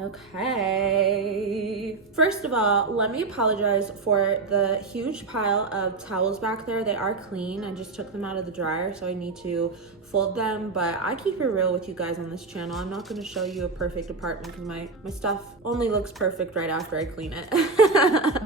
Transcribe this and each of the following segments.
Okay. First of all, let me apologize for the huge pile of towels back there. They are clean. I just took them out of the dryer, so I need to fold them, but I keep it real with you guys on this channel. I'm not going to show you a perfect apartment because my stuff only looks perfect right after I clean it.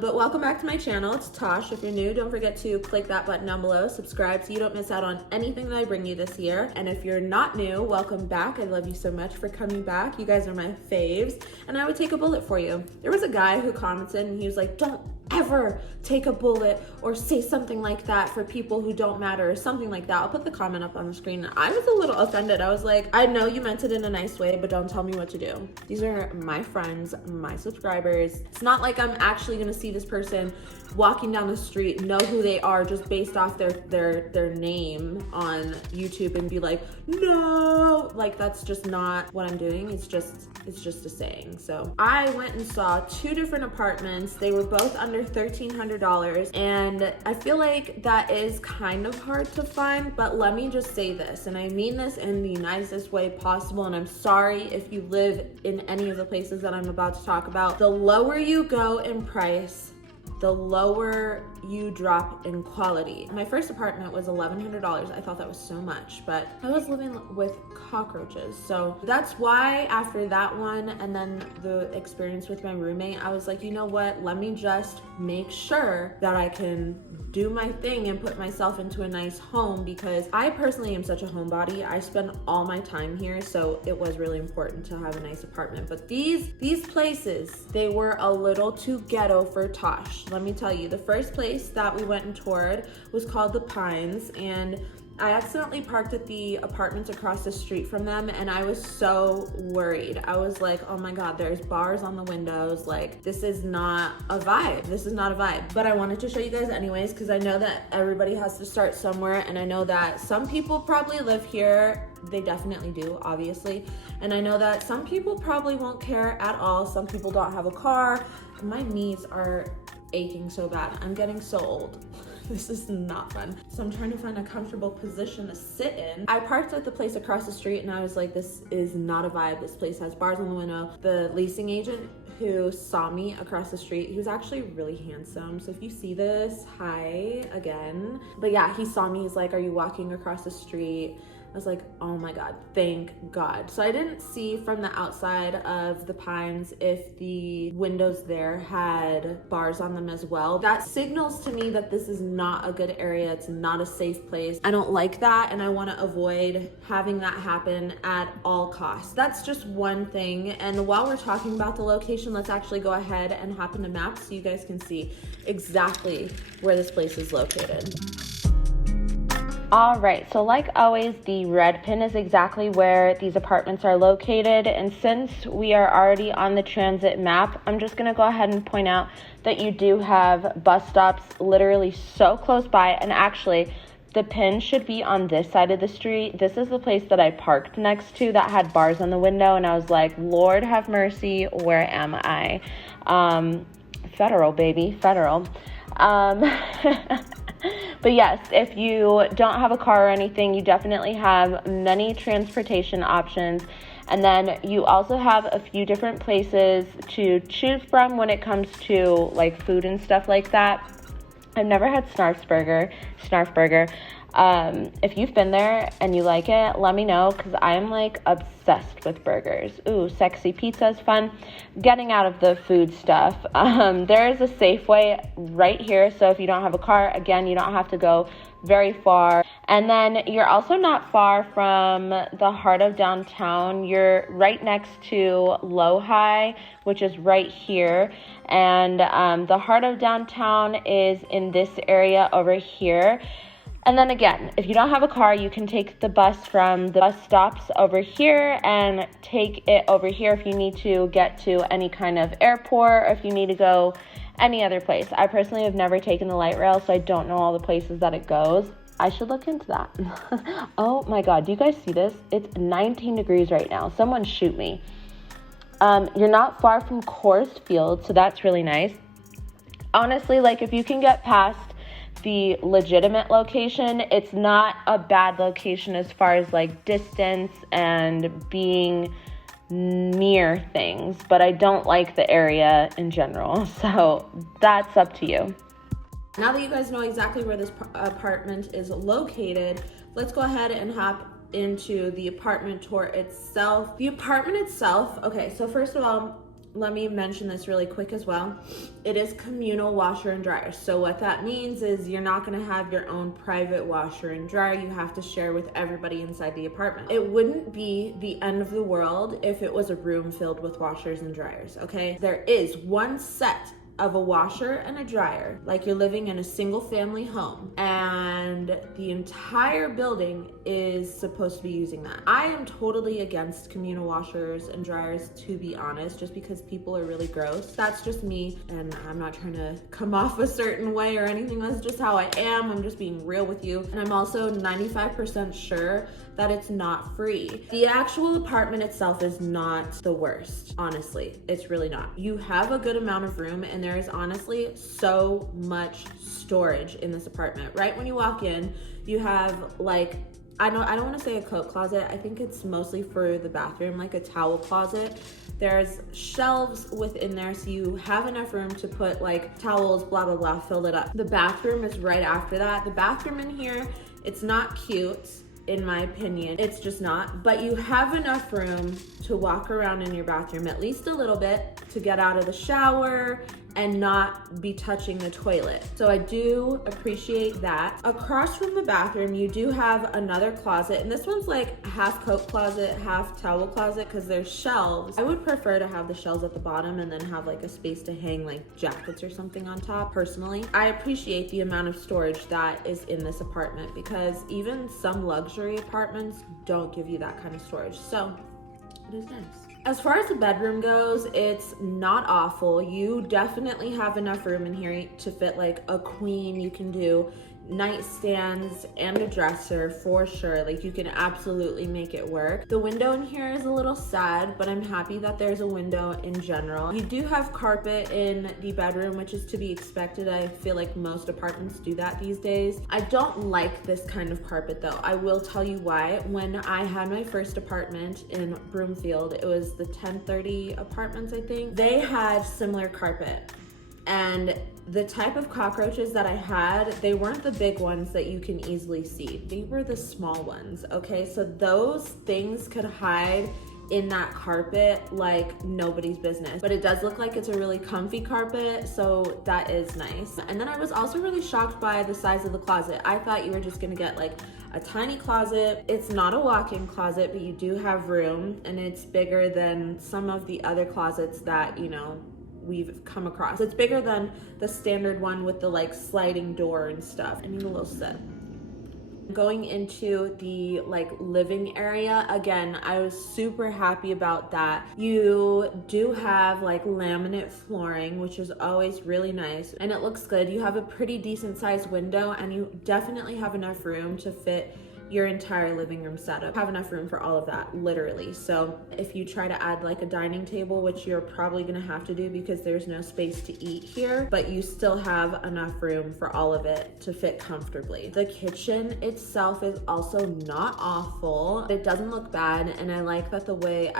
But welcome back to my channel. It's Tosh. If you're new, don't forget to click that button down below, subscribe so you don't miss out on anything that I bring you this year. And if you're not new, welcome back. I love you so much for coming back. You guys are my faves, and I would take a bullet for you. There was a guy who commented and he was like, don't ever take a bullet or say something like that for people who don't matter or something like that. I'll put the comment up on the screen. I was a little offended. I was like, I know you meant it in a nice way, but don't tell me what to do. These are my friends, my subscribers. It's not like I'm actually gonna see this person walking down the street, know who they are just based off their name on YouTube and be like, no, like that's just not what I'm doing. It's just a saying. So I went and saw 2 different apartments. They were both under $1,300, and I feel like that is kind of hard to find, but let me just say this, and I mean this in the nicest way possible, and I'm sorry if you live in any of the places that I'm about to talk about. The lower you go in price, the lower you drop in quality. My first apartment was $1,100. I thought that was so much, but I was living with cockroaches. So that's why after that one and then the experience with my roommate, I was like, you know what? Let me just make sure that I can do my thing and put myself into a nice home, because I personally am such a homebody. I spend all my time here, so it was really important to have a nice apartment. But these places, they were a little too ghetto for Tosh. Let me tell you, the first place that we went and toured was called the Pines, and I accidentally parked at the apartments across the street from them, and I was so worried. I was like, oh my God, there's bars on the windows. Like, this is not a vibe. This is not a vibe. But I wanted to show you guys anyways, because I know that everybody has to start somewhere, and I know that some people probably live here. They definitely do, obviously. And I know that some people probably won't care at all. Some people don't have a car. My knees are aching so bad. I'm getting so old. This is not fun. So I'm trying to find a comfortable position to sit in. I parked at the place across the street and I was like, this is not a vibe. This place has bars on the window. The leasing agent who saw me across the street, he was actually really handsome. So if you see this, hi again. But yeah, he saw me. He's like, are you walking across the street? I was like, oh my God, thank God. So I didn't see from the outside of the Pines if the windows there had bars on them as well. That signals to me that this is not a good area. It's not a safe place. I don't like that, and I want to avoid having that happen at all costs. That's just one thing. And while we're talking about the location, let's actually go ahead and hop into maps so you guys can see exactly where this place is located. All right, so like always, the red pin is exactly where these apartments are located. And since we are already on the transit map, I'm just gonna go ahead and point out that you do have bus stops literally so close by. And actually, the pin should be on this side of the street. This is the place that I parked next to that had bars on the window. And I was like, Lord have mercy, where am I? Federal, baby, federal. But yes, if you don't have a car or anything, you definitely have many transportation options. And then you also have a few different places to choose from when it comes to like food and stuff like that. I've never had Snarf's Burger. If you've been there and you like it, let me know, because I'm like obsessed with burgers. Ooh, sexy pizza is fun. Getting out of the food stuff, there is a Safeway right here, so if you don't have a car, again, you don't have to go very far. And then you're also not far from the heart of downtown. You're right next to Haiii, which is right here, and the heart of downtown is in this area over here. And then again, if you don't have a car, you can take the bus from the bus stops over here and take it over here if you need to get to any kind of airport, or if you need to go any other place. I personally have never taken the light rail, so I don't know all the places that it goes. I should look into that. Oh my God, do you guys see this? It's 19 degrees right now. Someone shoot me. You're not far from Coors Field, so that's really nice. Honestly, like if you can get past the legitimate location, it's not a bad location as far as like distance and being near things, but I don't like the area in general. So that's up to you. Now that you guys know exactly where this apartment is located, let's go ahead and hop into the apartment tour itself. The apartment itself, okay, so first of all, let me mention this really quick as well. It is communal washer and dryer. So what that means is you're not gonna have your own private washer and dryer. You have to share with everybody inside the apartment. It wouldn't be the end of the world if it was a room filled with washers and dryers, okay? There is one set of a washer and a dryer, like you're living in a single family home, and the entire building is supposed to be using that. I am totally against communal washers and dryers, to be honest, just because people are really gross. That's just me, and I'm not trying to come off a certain way or anything. That's just how I am. I'm just being real with you. And I'm also 95% sure that it's not free. The actual apartment itself is not the worst, honestly. It's really not. You have a good amount of room, and there is honestly so much storage in this apartment. Right when you walk in, you have like, I don't want to say a coat closet. I think it's mostly for the bathroom, like a towel closet. There's shelves within there, so you have enough room to put like towels, blah, blah, blah, fill it up. The bathroom is right after that. The bathroom in here, it's not cute, in my opinion. It's just not, but you have enough room to walk around in your bathroom at least a little bit, to get out of the shower and not be touching the toilet. So I do appreciate that. Across from the bathroom, you do have another closet, and this one's like half coat closet, half towel closet, because there's shelves. I would prefer to have the shelves at the bottom and then have like a space to hang like jackets or something on top, personally. I appreciate the amount of storage that is in this apartment, because even some luxury apartments don't give you that kind of storage. So it is nice. As far as the bedroom goes, it's not awful. You definitely have enough room in here to fit like a queen. You can do nightstands and a dresser for sure. Like, you can absolutely make it work. The window in here is a little sad, but I'm happy that there's a window in general. You do have carpet in the bedroom, which is to be expected. I feel like most apartments do that these days. I don't like this kind of carpet though. I will tell you why. When I had my first apartment in Broomfield, it was the 1030 apartments, I think. They had similar carpet. And the type of cockroaches that I had, they weren't the big ones that you can easily see. They were the small ones, okay? So those things could hide in that carpet like nobody's business. But it does look like it's a really comfy carpet, so that is nice. And then I was also really shocked by the size of the closet. I thought you were just gonna get like a tiny closet. It's not a walk-in closet, but you do have room, and it's bigger than some of the other closets that, you know, we've come across. It's bigger than the standard one with the like sliding door and stuff. I need a little sip. Going into the like living area, again, I was super happy about that. You do have like laminate flooring, which is always really nice, and it looks good. You have a pretty decent sized window, and you definitely have enough room to fit your entire living room setup. Have enough room for all of that, literally. So if you try to add like a dining table, which you're probably gonna have to do because there's no space to eat here, but you still have enough room for all of it to fit comfortably. The kitchen itself is also not awful. It doesn't look bad, and I like the way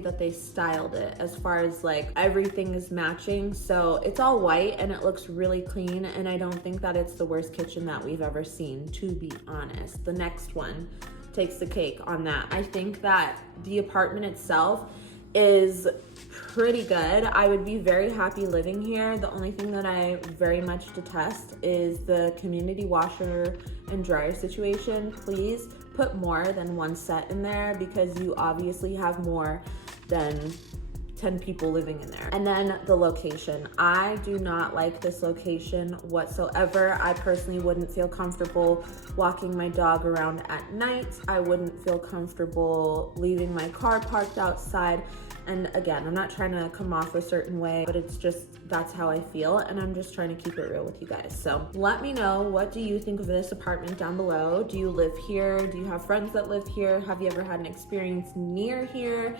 that they styled it, as far as like everything is matching. So it's all white and it looks really clean, and I don't think that it's the worst kitchen that we've ever seen, to be honest. The next one takes the cake on that. I think that the apartment itself is pretty good. I would be very happy living here. The only thing that I very much detest is the community washer and dryer situation. Please put more than one set in there, because you obviously have more than 10 people living in there. And then the location. I do not like this location whatsoever. I personally wouldn't feel comfortable walking my dog around at night. I wouldn't feel comfortable leaving my car parked outside. And again, I'm not trying to come off a certain way, but it's just, that's how I feel, and I'm just trying to keep it real with you guys. So let me know, what do you think of this apartment down below? Do you live here? Do you have friends that live here? Have you ever had an experience near here?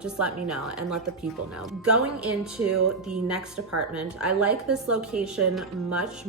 Just let me know and let the people know. Going into the next apartment, I like this location much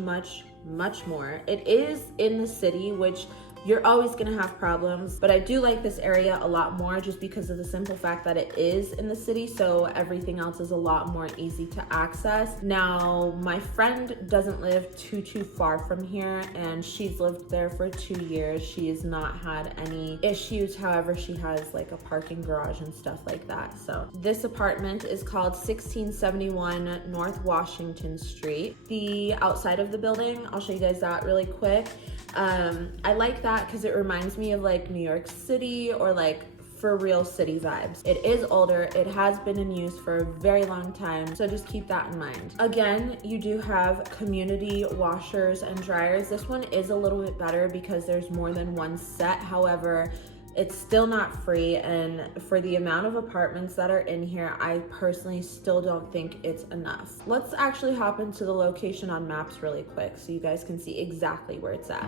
more. It is in the city, which you're always gonna have problems. But I do like this area a lot more just because of the simple fact that it is in the city, so everything else is a lot more easy to access. Now, my friend doesn't live too far from here, and she's lived there for 2 years. She has not had any issues. However, she has like a parking garage and stuff like that. So this apartment is called 1671 North Washington Street. The outside of the building, I'll show you guys that really quick. I like that because it reminds me of like New York City or like for real city vibes. It is older, it has been in use for a very long time, so just keep that in mind. Again, you do have community washers and dryers. This one is a little bit better because there's more than one set. However, it's still not free, and for the amount of apartments that are in here, I personally still don't think it's enough. Let's actually hop into the location on maps really quick so you guys can see exactly where it's at.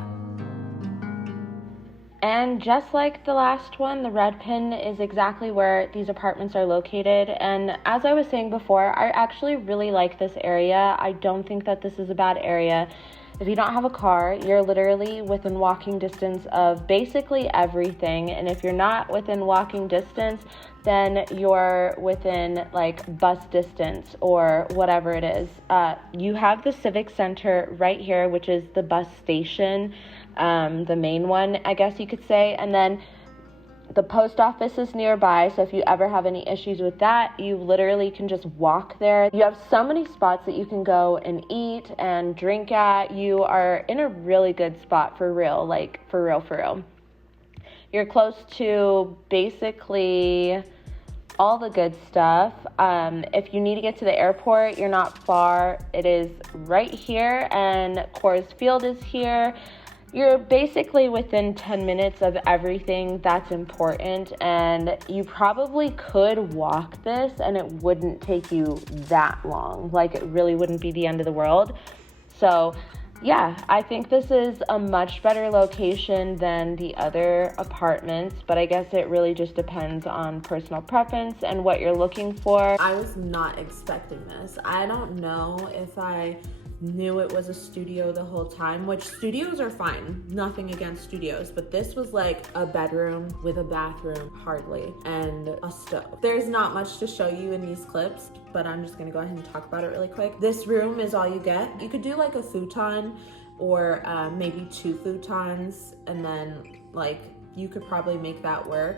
And just like the last one, the red pin is exactly where these apartments are located. And as I was saying before, I actually really like this area. I don't think that this is a bad area. If you don't have a car, you're literally within walking distance of basically everything. And if you're not within walking distance, then you're within like bus distance or whatever it is. You have the Civic Center right here, which is the bus station, the main one, I guess you could say. And then the post office is nearby, so if you ever have any issues with that, you literally can just walk there. You have so many spots that you can go and eat and drink at. You are in a really good spot for real, like for real. You're close to basically all the good stuff. If you need to get to the airport, you're not far. It is right here, and Coors Field is here. You're basically within 10 minutes of everything that's important, and you probably could walk this and it wouldn't take you that long. Like, it really wouldn't be the end of the world. So yeah, I think this is a much better location than the other apartments, but I guess it really just depends on personal preference and what you're looking for. I was not expecting this. I don't know if I knew it was a studio the whole time, which studios are fine, nothing against studios, but this was like a bedroom with a bathroom, hardly, and a stove. There's not much to show you in these clips, but I'm just gonna go ahead and talk about it really quick. This room is all you get. You could do like a futon or maybe 2 futons, and then like you could probably make that work.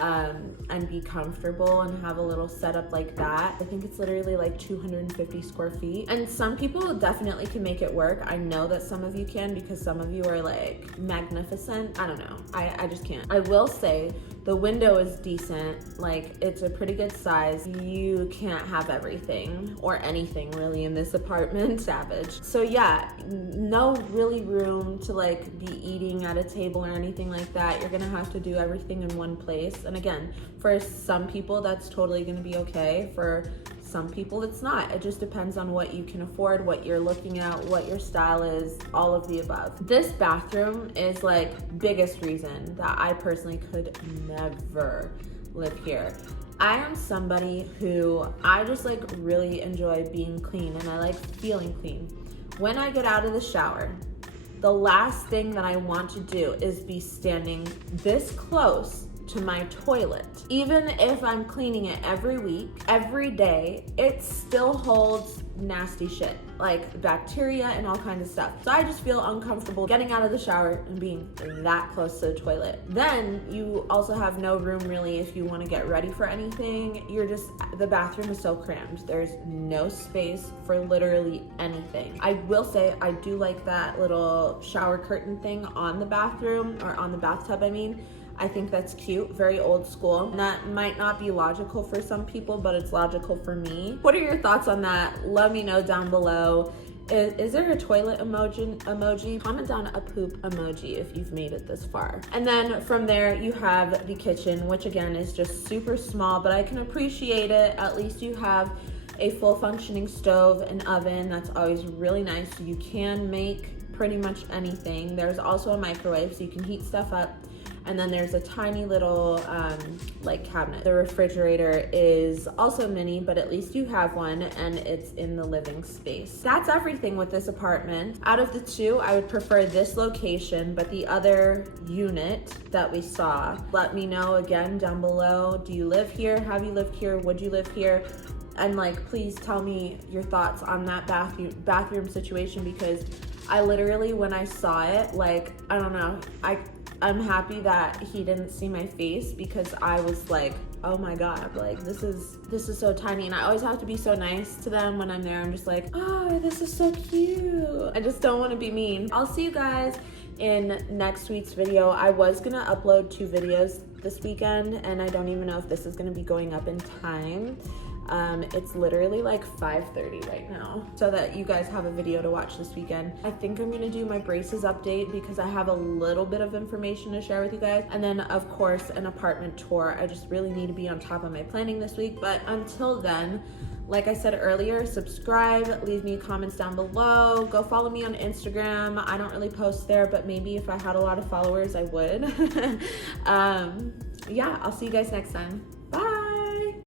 And be comfortable and have a little setup like that. I think it's literally like 250 square feet, and some people definitely can make it work. I know that some of you can because some of you are like magnificent. I don't know, I just can't. I will say the window is decent, like it's a pretty good size. You can't have everything or anything really in this apartment. Savage. So yeah, no really room to like be eating at a table or anything like that. You're gonna have to do everything in one place. And again, for some people that's totally gonna be okay. For some people it's not. It just depends on what you can afford, what you're looking at, what your style is, all of the above. This bathroom is like biggest reason that I personally could never live here. I am somebody who I just like really enjoy being clean, and I like feeling clean. When I get out of the shower, the last thing that I want to do is be standing this close to my toilet. Even if I'm cleaning it every week, every day, it still holds nasty shit, like bacteria and all kinds of stuff. So I just feel uncomfortable getting out of the shower and being that close to the toilet. Then you also have no room really if you want to get ready for anything. The bathroom is so crammed. There's no space for literally anything. I will say I do like that little shower curtain thing on the bathroom, or on the bathtub, I mean. I think that's cute, very old school. And that might not be logical for some people, but it's logical for me. What are your thoughts on that? Let me know down below. Is there a toilet emoji? Comment down a poop emoji if you've made it this far. And then from there you have the kitchen, which again is just super small, but I can appreciate it. At least you have a full functioning stove and oven. That's always really nice. You can make pretty much anything. There's also a microwave so you can heat stuff up. and then there's a tiny little like cabinet. The refrigerator is also mini, but at least you have one, and it's in the living space. That's everything with this apartment. Out of the two, I would prefer this location, but the other unit that we saw, let me know again down below. Do you live here? Have you lived here? Would you live here? And like, please tell me your thoughts on that bathroom situation, because I literally, when I saw it, like, I don't know, I'm happy that he didn't see my face, because I was like, oh my God, like this is so tiny. And I always have to be so nice to them when I'm there. I'm just like, oh, this is so cute. I just don't want to be mean. I'll see you guys in next week's video. I was gonna upload 2 videos this weekend, and I don't even know if this is gonna be going up in time. It's literally like 5:30 right now, so that you guys have a video to watch this weekend. I think I'm gonna do my braces update, because I have a little bit of information to share with you guys, and then of course an apartment tour. I just really need to be on top of my planning this week. But until then, like I said earlier, subscribe, leave me comments down below, go follow me on Instagram. I don't really post there, but maybe if I had a lot of followers I would. Yeah, I'll see you guys next time.